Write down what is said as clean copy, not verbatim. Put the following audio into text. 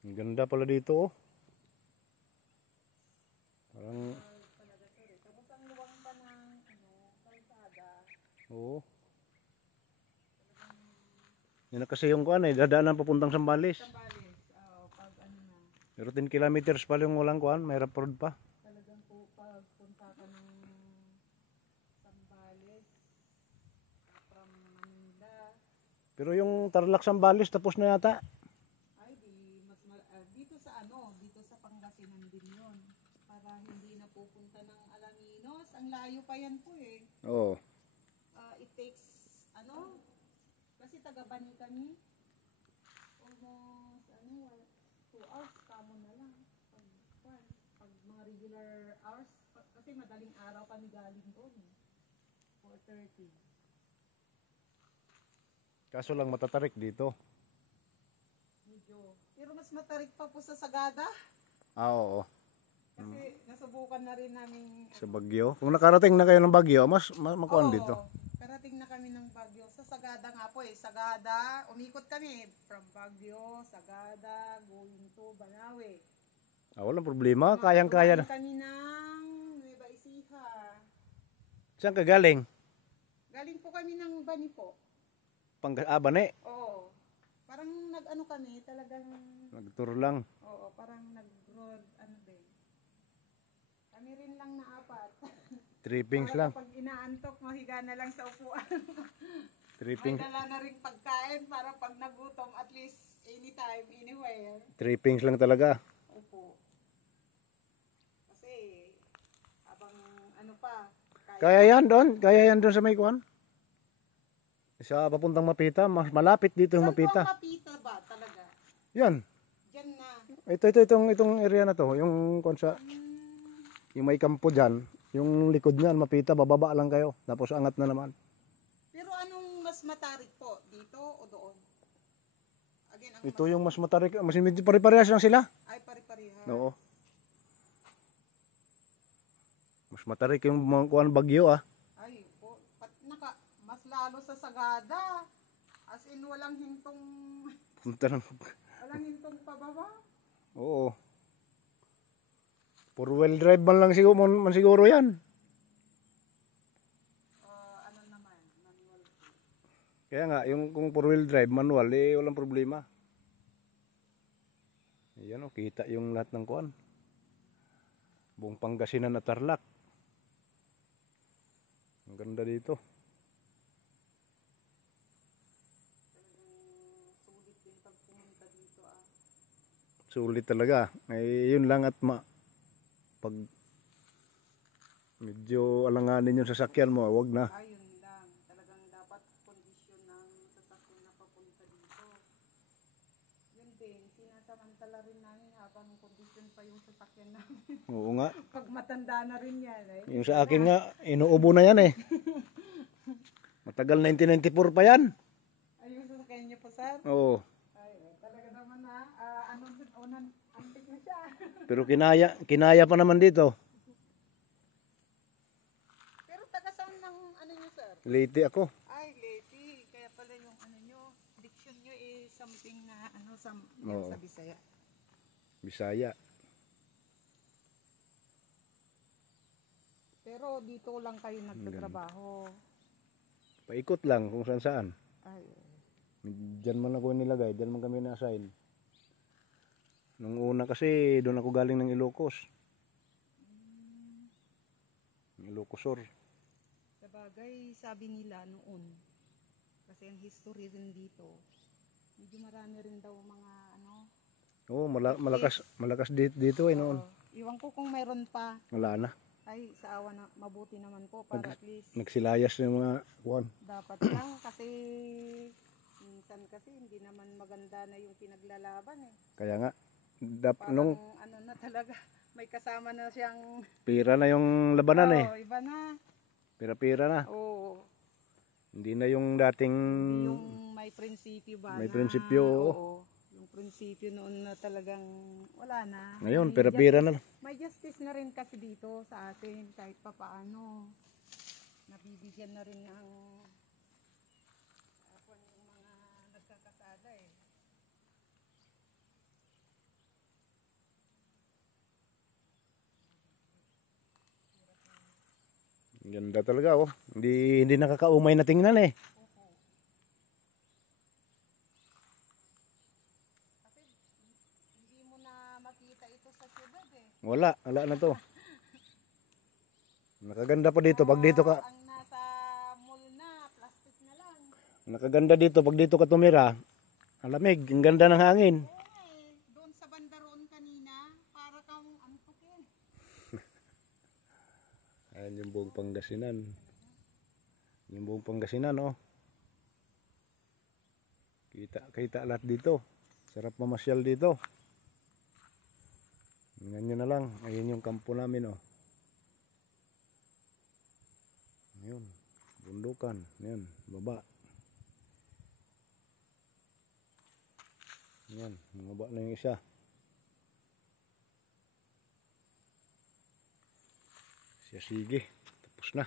Ang ganda pala dito oh. Parang Tapos ang luwang pa ng kalsada. oo. Yan na kasi yung kuan eh, dadaanan papuntang Sambales. Sambales, pag ano na, Pero 10 kilometers pa yung walang kuan, may rough road pa. talagang po pag punta ka ng Sambales, from Manila, Pero yung Tarlac Sambales tapos na yata. ay di, dito sa dito sa Pangasinan din yun. Para hindi na pupunta ng Alaminos, ang layo pa yan po eh. Oo. It takes, kasi taga-Bani kami, almost, 2 hours, kamo na lang. Pag mga regular hours, kasi madaling araw kami galing doon. 4:30. Kaso lang matatarik dito. Medyo. Pero mas matarik pa po sa Sagada. Oo. Kasi nasubukan na rin namin. Sa Baguio. Kung nakarating na kayo ng Baguio, mas makuan Oo, dito. karating na kami ng Baguio. Sa Sagada nga po eh. Sagada, umikot kami from Baguio, Sagada, going to Banawe. Walang problema, kayang-kaya na. Kami ng Nueva Ecija. Saan ka galing? Galing po kami ng Bani po. Bane? Oo. Parang nag-ano kami, talagang, Nagtour lang. oo, parang nag-road, din. Kami rin lang na 4. Trippings Para lang. kapag inaantok, mahiga na lang sa upuan. May Trippings. dala na rin pagkain para pag nagutom, at least anytime, anywhere. Trippings lang talaga. Opo. Kasi, habang pa, Kaya yan doon sa may kuan. Sa papuntang Mapita, mas malapit dito yung Saan po Mapita. ang Mapita ba talaga? Yan. Diyan na. Itong area na to, yung kuan sa yung may kampo diyan, yung likod niyan Mapita, bababa lang kayo. Tapos angat na naman. Pero anong mas matarik po? Dito o doon? Again, Ito yung mas matarik, mas medyo pare-parehas lang sila. ay pare-pareha. Oo. Mas matarik yung mga kuan Bagyo ah. Ay, po, mas lalo sa Sagada. As in, walang hintong, Punta ng walang hintong pababa. oo. Four wheel drive man siguro yan. Ano naman, manual po. Kaya nga, yung kung four wheel drive, manual, walang problema. Ayan o, kita yung lahat ng kuan. Buong Pangasinan at Tarlac. Ang ganda dito. Sulit din pag pumunta dito Sulit talaga. Yun lang at pag medyo alanganin yung sasakyan mo, wag na. Ayun lang, talagang dapat kondisyon ng sasakyan na papunta dito. Yun din, sinasamantala rin namin habang kondisyon pa yung sasakyan namin. Oo nga. Pag matanda na rin yan eh. Yung sa akin nga, inuubo na yan eh. Matagal 1994 pa yan. Ay, yung sasakyan niyo po, sir? Oo. Ay, talaga naman antik na siya. Pero kinaya pa naman dito. Pero taga saan ng niyo, sir? Late ako. Ay, Leyte. Kaya pala yung niyo, diction niyo is something na Oo. sa Bisaya. Bisaya. Pero dito lang kayo nagtatrabaho. Paikot lang kung saan saan. Ay, Diyan man ako nilagay, diyan man kami na-assign. Nung una kasi, doon ako galing ng Ilocos. Ilocos Sur. sa bagay, sabi nila noon, kasi ang history rin dito, medyo marami rin daw mga Oo, malakas dito eh noon. iwan ko kung mayroon pa. Wala na. Ay, sa awa na, mabuti naman po para at least Nagsilayas yung mga kuwan. dapat lang kasi minsan kasi hindi naman maganda na yung pinaglalaban eh. Kaya nga, Parang nung na talaga, may kasama na siyang pira na yung labanan eh. iba na. Pira-pira na. Oo. Hindi na yung dating Yung may prinsipyo ba may na, prinsipyo. oo, yung prinsipyo noon na talagang wala na. Ngayon, May pira-pira na. May justice na rin kasi dito sa atin kahit papaano. Nabibigyan na rin ng yung mga nagkakasala eh. Ganda talaga oh. Hindi nakakaumay na tingnan eh. Oo. Kasi hindi mo na makita ito sa syudad eh. Wala na to. Nakaganda pa dito pag dito ka. Ang nasa mall na, plastic na lang. Nakaganda dito pag dito ka tumira. Alamig, ang ganda ng hangin. Oo nga eh. Doon sa banda roon kanina, para kang antukin. Ayan yung buong Pangasinan. Yung buong Pangasinan oh. Kita lahat dito. Sarap mamasyal dito. Tingnan nyo na lang. Ayun yung kampo namin oh. Ayun. Bundukan. Ayan. Baba. Ayan. Baba na yung isa. Sige. Tapos na.